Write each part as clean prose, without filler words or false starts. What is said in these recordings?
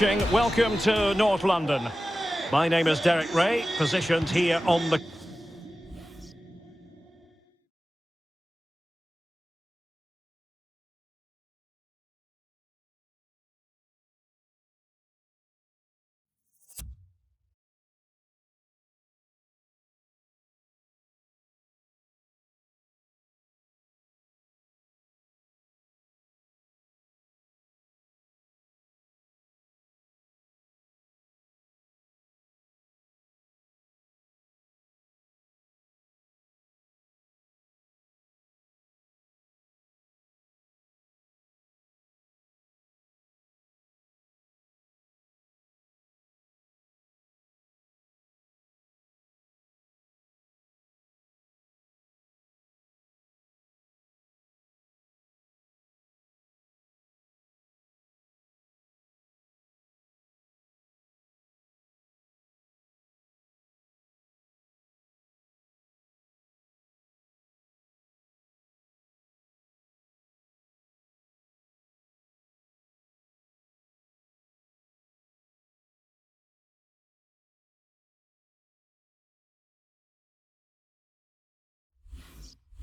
watching. Welcome to North London. My name is Derek Ray, positioned here on the...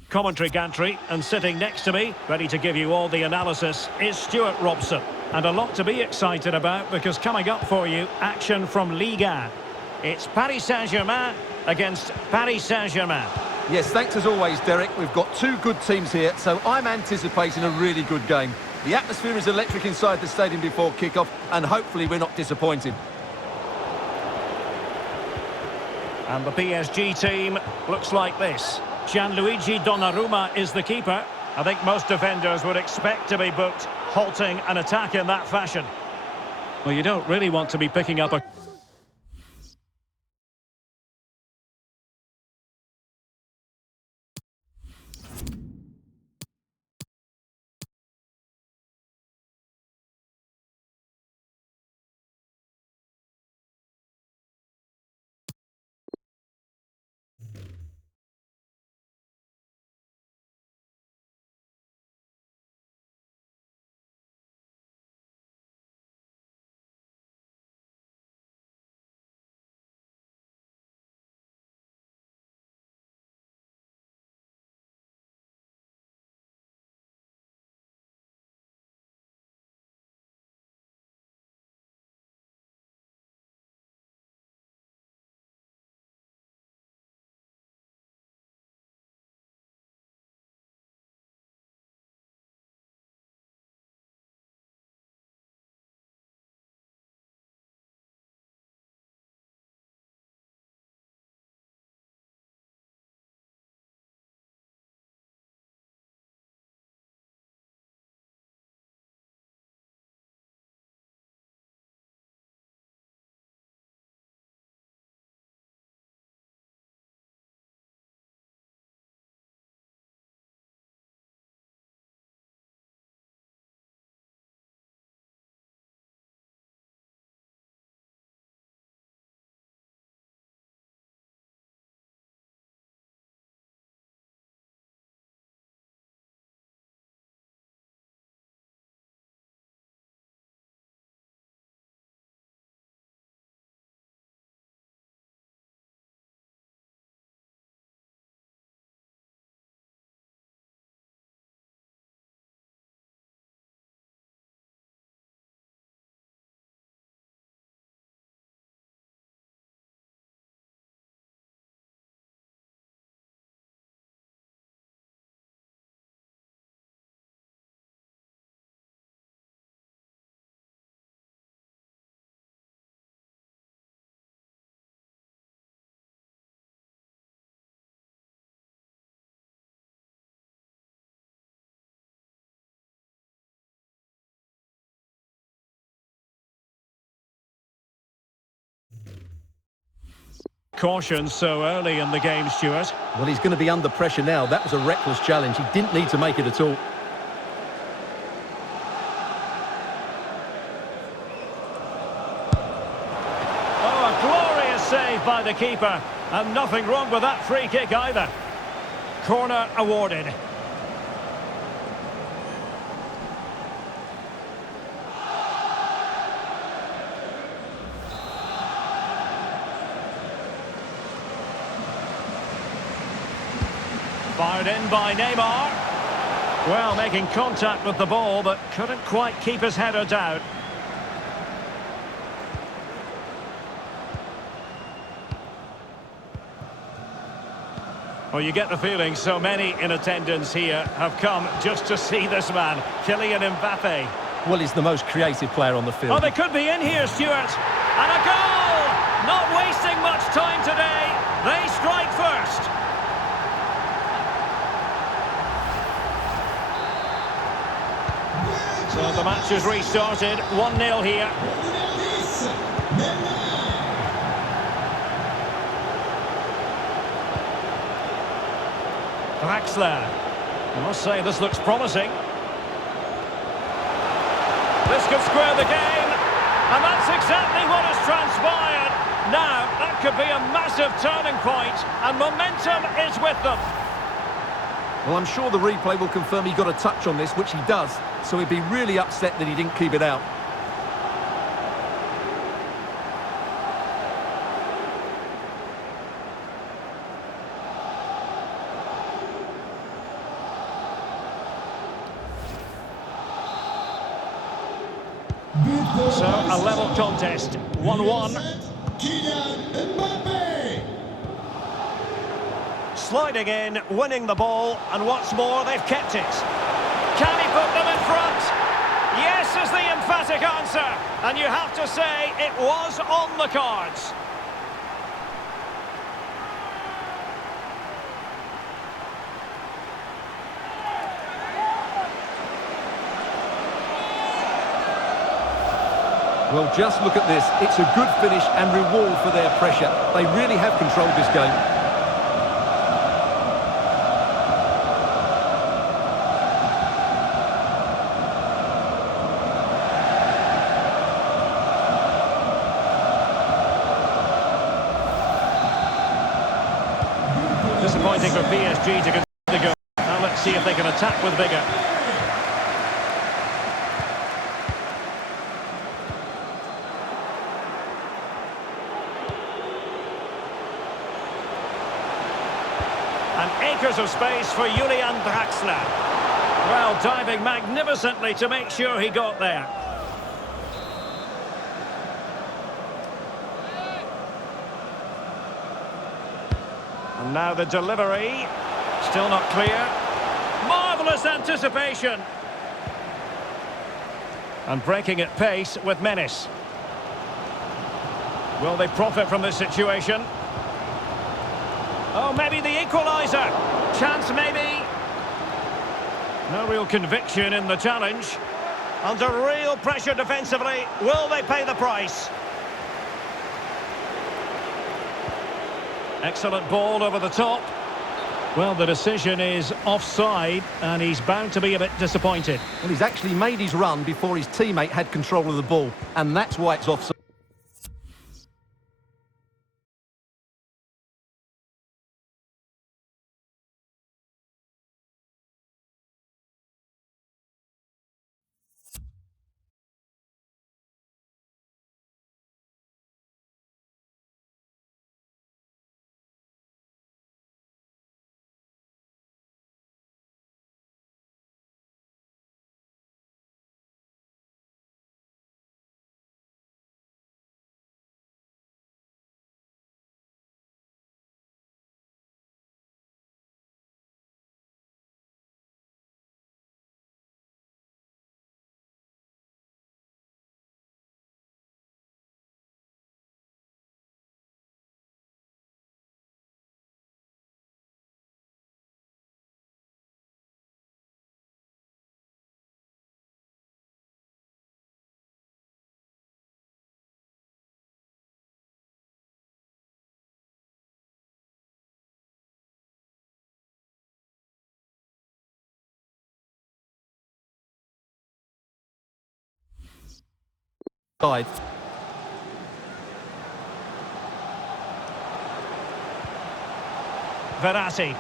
Commentary gantry, and sitting next to me, ready to give you all the analysis, is Stuart Robson. And a lot to be excited about, because coming up for you, action from Ligue 1. It's Paris Saint-Germain against Paris Saint-Germain. Yes, thanks as always, Derek. We've got two good teams here, so I'm anticipating a really good game. The atmosphere is electric inside the stadium before kick-off, and hopefully we're not disappointed. And the PSG team looks like this. Gianluigi Donnarumma is the keeper. I think most defenders would expect to be booked, halting an attack in that fashion. Well, you don't really want to be picking up a... Caution so early in the game, Stuart. Well, he's going to be under pressure now. That was a reckless challenge. He didn't need to make it at all. Oh, a glorious save by the keeper. And nothing wrong with that free kick either. Corner awarded. Fired in by Neymar. Well, making contact with the ball, but couldn't quite keep his header down. Well, you get the feeling so many in attendance here have come just to see this man, Kylian Mbappe. Well, he's the most creative player on the field. Oh, they could be in here, Stuart. And a goal! Not wasting much time today. They strike first. So the match has restarted. 1-0 here. Draxler. I must say, this looks promising. This could square the game. And that's exactly what has transpired. Now, that could be a massive turning point, and momentum is with them. Well, I'm sure the replay will confirm he got a touch on this, which he does, so he'd be really upset that he didn't keep it out. So, a level contest, 1-1. Sliding in, winning the ball, and what's more, they've kept it. Can he put them in front? Yes is the emphatic answer, and you have to say it was on the cards. Well, just look at this. It's a good finish and reward for their pressure. They really have controlled this game. Disappointing for PSG to get the goal. Now let's see if they can attack with vigour. And acres of space for Julian Draxler. Well, diving magnificently to make sure he got there. And now the delivery. Still not clear. Marvellous anticipation. And breaking at pace with menace. Will they profit from this situation? Oh, maybe the equaliser. Chance maybe. No real conviction in the challenge. Under real pressure defensively. Will they pay the price? Excellent ball over the top. Well, the decision is offside, and he's bound to be a bit disappointed. Well, he's actually made his run before his teammate had control of the ball, and that's why it's offside. Verratti.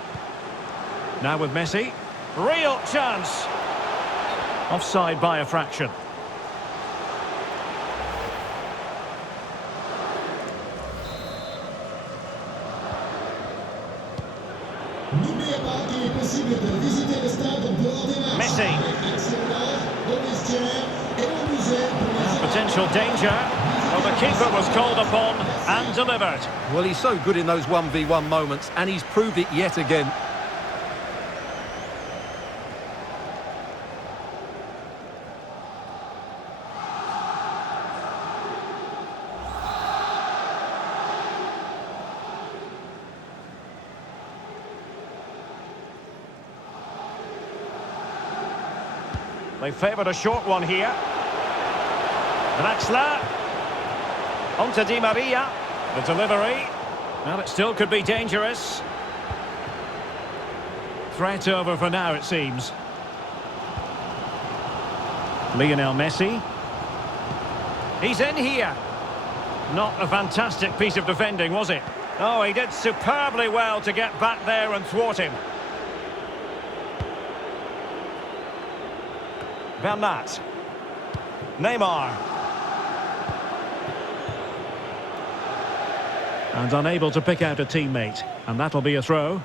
Now with Messi. Real chance. Offside by a fraction. Numéro Messi. Potential danger. Well, the keeper was called upon and delivered. Well, he's so good in those 1v1 moments, and he's proved it yet again. They favoured a short one here. Draxler. On to Di Maria. The delivery. Well, it still could be dangerous. Threat over for now, it seems. Lionel Messi. He's in here. Not a fantastic piece of defending, was it? Oh, he did superbly well to get back there and thwart him. Bernat. Neymar. And unable to pick out a teammate. And that'll be a throw.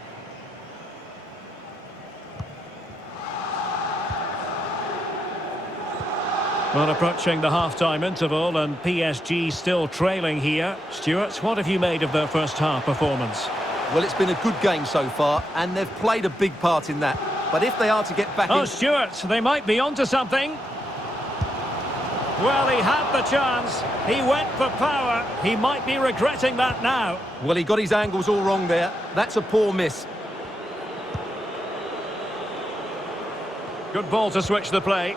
Well, approaching the half-time interval and PSG still trailing here. Stuart, what have you made of their first half performance? Well, it's been a good game so far, and they've played a big part in that. But if they are to get back in... Oh, Stuart, they might be onto something. Well, he had the chance. He went for power. He might be regretting that now. Well, he got his angles all wrong there. That's a poor miss. Good ball to switch the play.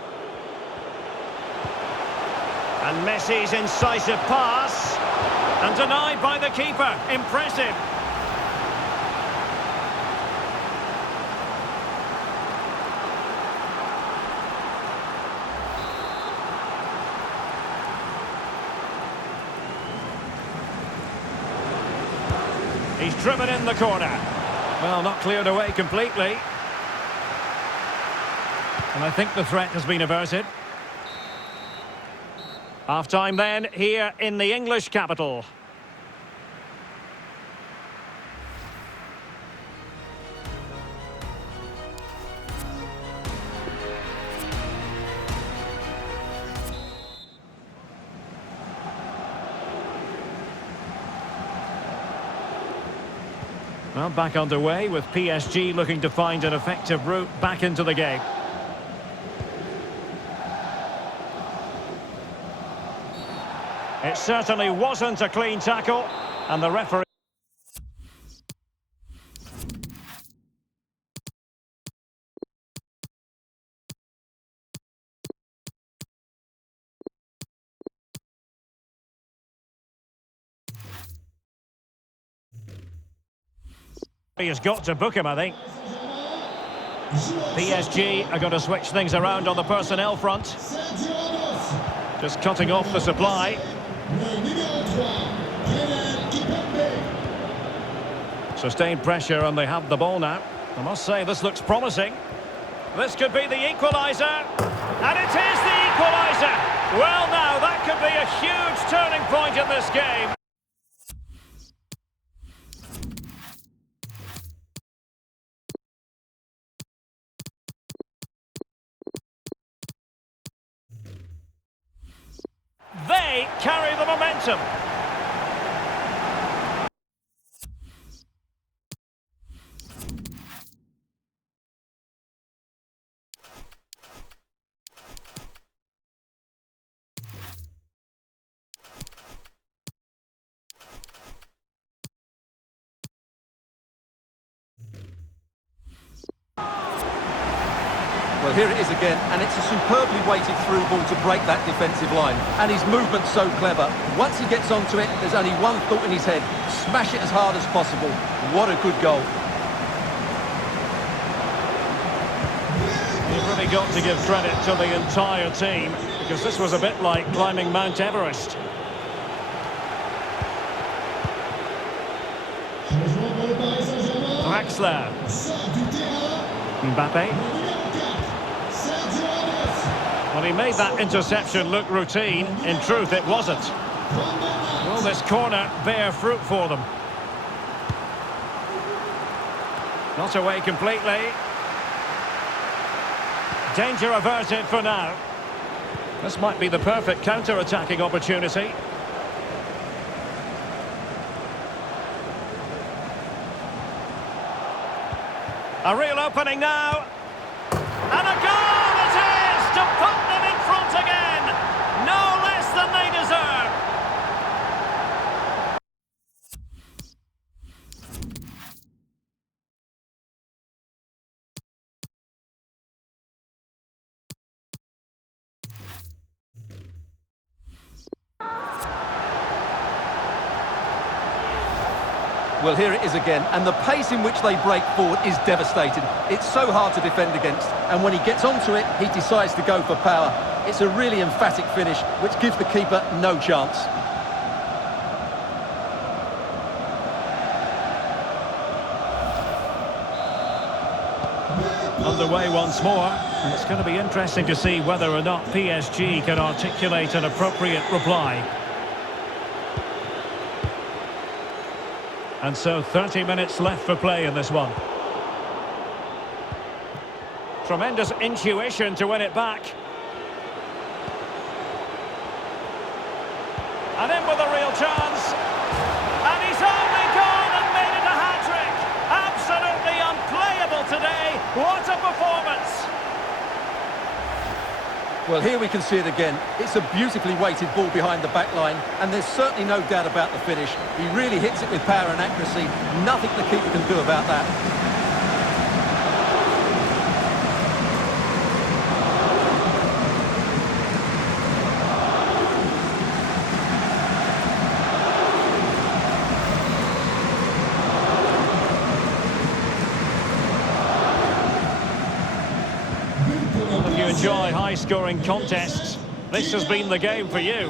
And Messi's incisive pass. And denied by the keeper. Impressive. He's driven in the corner. Well, not cleared away completely. And I think the threat has been averted. Half-time then, here in the English capital. Well, back underway with PSG looking to find an effective route back into the game. It certainly wasn't a clean tackle, and the referee... He has got to book him, I think. PSG are going to switch things around on the personnel front. Just cutting off the supply. Sustained pressure and they have the ball now. I must say this looks promising. This could be the equaliser. And it is the equaliser. Well now, that could be a huge turning point in this game. They carry the momentum. Well, here it is again, and it's a superbly weighted through ball to break that defensive line. And his movement's so clever. Once he gets onto it, there's only one thought in his head. Smash it as hard as possible. What a good goal. You've really got to give credit to the entire team, because this was a bit like climbing Mount Everest. Draxler. Mbappe. Well, he made that interception look routine. In truth, it wasn't. Will this corner bear fruit for them? Not away completely. Danger averted for now. This might be the perfect counter-attacking opportunity. A real opening now. And a goal it is to put them in front again. No less than they deserve. Well, here it is again, and the pace in which they break forward is devastating. It's so hard to defend against, and when he gets onto it, he decides to go for power. It's a really emphatic finish, which gives the keeper no chance. Underway once more, and it's going to be interesting to see whether or not PSG can articulate an appropriate reply. And so 30 minutes left for play in this one. Tremendous intuition to win it back. And in with a real chance. And he's only gone and made it a hat-trick. Absolutely unplayable today. What a performance. Well, here we can see it again. It's a beautifully weighted ball behind the back line, and there's certainly no doubt about the finish. He really hits it with power and accuracy. Nothing the keeper can do about that. If you enjoy high-scoring contests, this has been the game for you.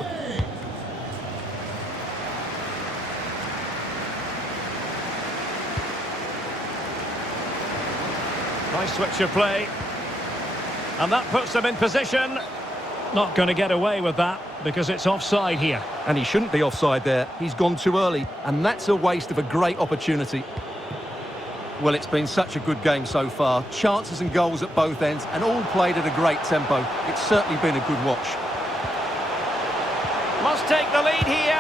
Nice switch of play. And that puts them in position. Not going to get away with that because it's offside here. And he shouldn't be offside there. He's gone too early, and that's a waste of a great opportunity. Well, it's been such a good game so far. Chances and goals at both ends, and all played at a great tempo. It's certainly been a good watch. Must take the lead here.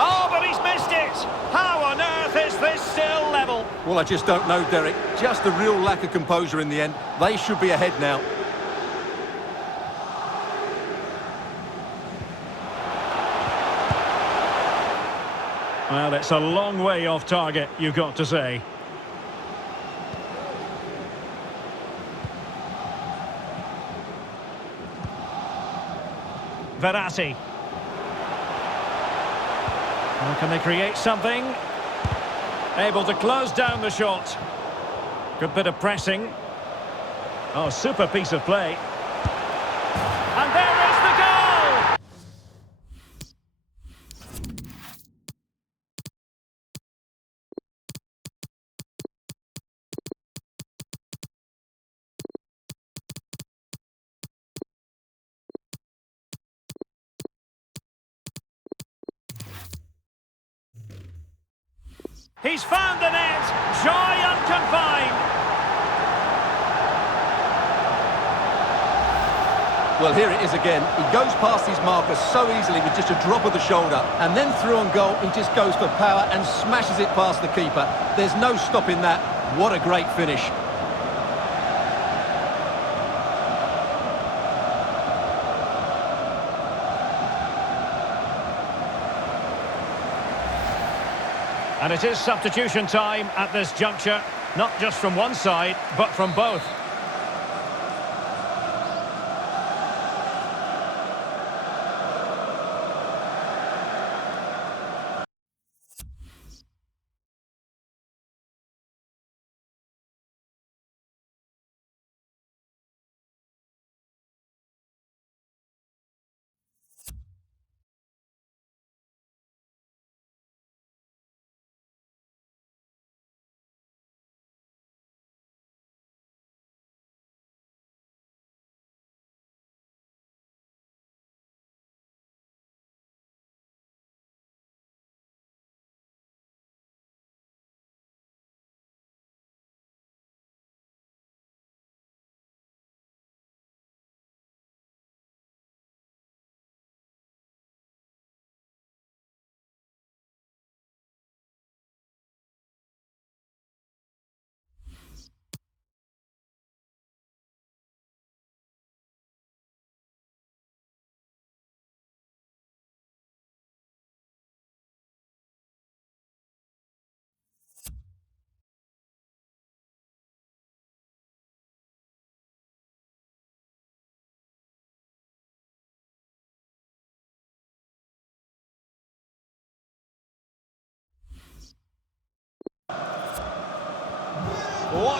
Oh, but he's missed it. How on earth is this still level? Well, I just don't know, Derek. Just a real lack of composure in the end. They should be ahead now. Well, it's a long way off target, you've got to say. Verratti. Well, can they create something? Able to close down the shot. Good bit of pressing. Oh, super piece of play. And there is the goal! He's found the net. Joy unconfined. Well, here it is again. He goes past his marker so easily with just a drop of the shoulder. And then through on goal, he just goes for power and smashes it past the keeper. There's no stopping that. What a great finish. And it is substitution time at this juncture. Not just from one side, but from both.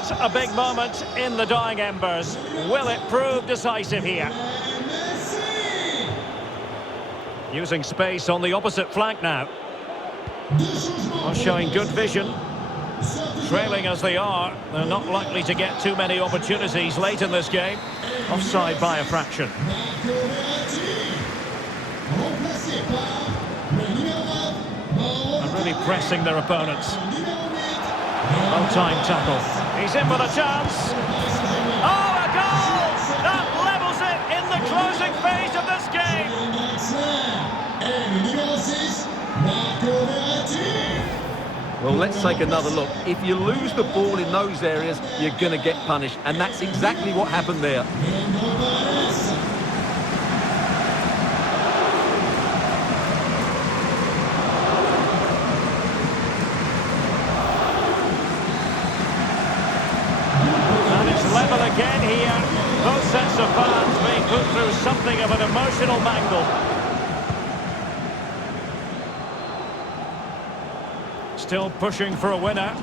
What a big moment in the dying embers. Will it prove decisive here? Using space on the opposite flank now. Well, showing good vision. Trailing as they are, they're not likely to get too many opportunities late in this game. Offside by a fraction. And really pressing their opponents. Well-timed tackle. He's in with a chance. Oh, a goal! That levels it in the closing phase of this game. Well, let's take another look. If you lose the ball in those areas, you're going to get punished. And that's exactly what happened there. And it's level again here. Both sets of fans being put through something of an emotional mangle. Still pushing for a winner.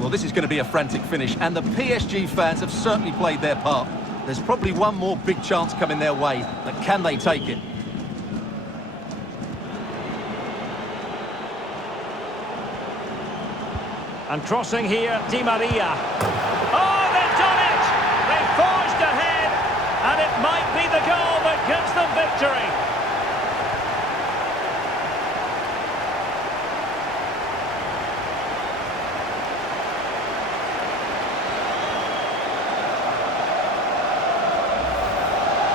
Well, this is going to be a frantic finish, and the PSG fans have certainly played their part. There's probably one more big chance coming their way, but can they take it? And crossing here, Di Maria. Oh, they've done it! They've forged ahead, and it might be the goal that gives them victory.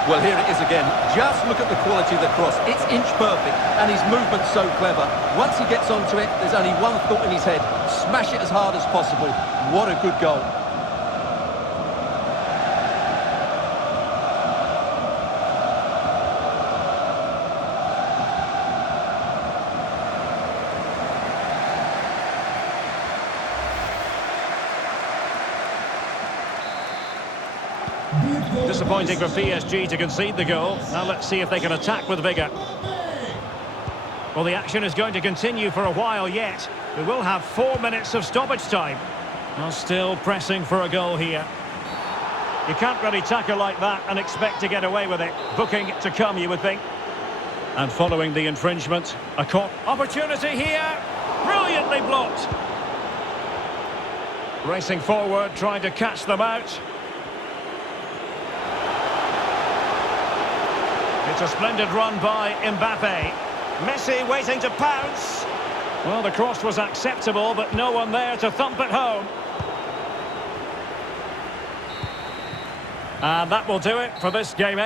Well, here it is again. Just look at the quality of the cross. It's inch perfect, and his movement's so clever. Once he gets onto it, there's only one thought in his head. Smash it as hard as possible. What a good goal. Disappointing for PSG to concede the goal. Now let's see if they can attack with vigour. Well, the action is going to continue for a while yet. We will have 4 minutes of stoppage time. Well, still pressing for a goal here. You can't really tackle like that and expect to get away with it. Booking to come, you would think. And following the infringement, a caught opportunity here. Brilliantly blocked. Racing forward, trying to catch them out. It's a splendid run by Mbappe. Messi waiting to pounce. Well, the cross was acceptable, but no one there to thump it home. And that will do it for this game.